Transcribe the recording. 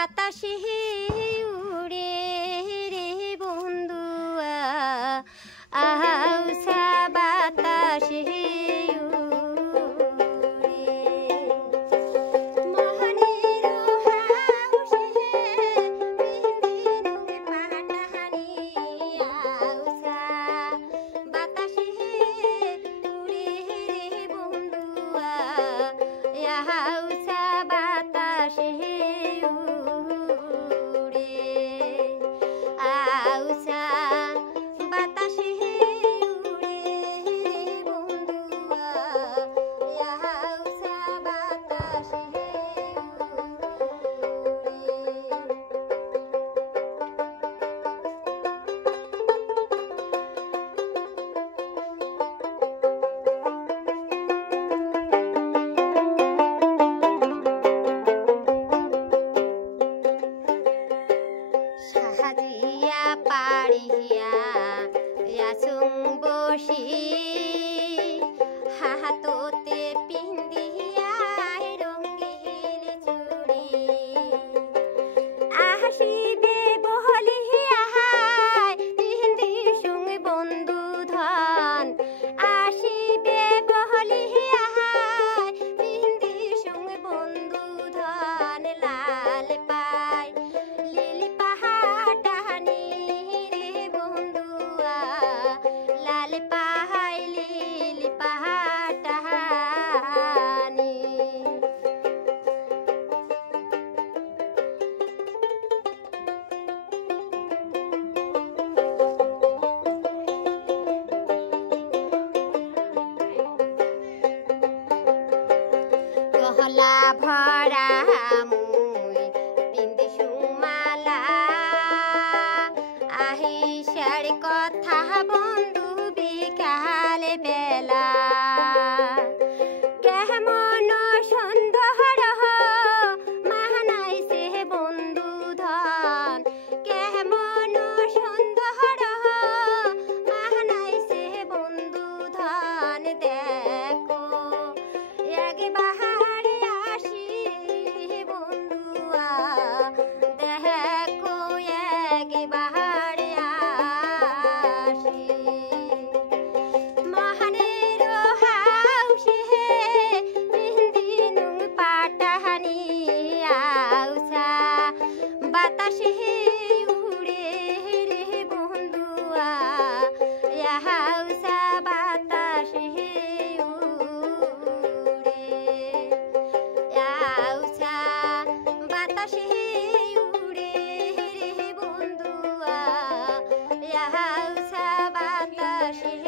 বাতাসে উড়ে রে বন্ধুয়া আউসা বাতাসে সাহাজিয়া পাড়িয়া ইয়াসুং বসি হাততে পিন্দিয়া রঙ্গিল চুড়ি আসিবে বহলিয়া পিন্দি সুং বন্ধু ধন আসিবে বহলিয়া পিন্দি সুং বন্ধু ধন লাল পায় লিলি লাল পাহাড় লিলি পাহাড় টাহানি গহলা ভরা মুই পিন্দি সুমালা আহিসার কথা বন্ধু বিকাল বেলা কেমন সুন্দর মাহানাই সে বন্ধু ধন কেমন সুন্দর মাহানাই সে বন্ধু ধন দেখো একবার আসি বন্ধুয়া দেখো একবার আসি মহানের হাউসে পিন্দিনুং পাটাহানি আউসা বাতাসে উড়ে রে বন্ধুয়া হাউসা বাতাসে উড়ে আউসা বাতাসে উড়ে রে বন্ধুয়া হাউসা বাতাসে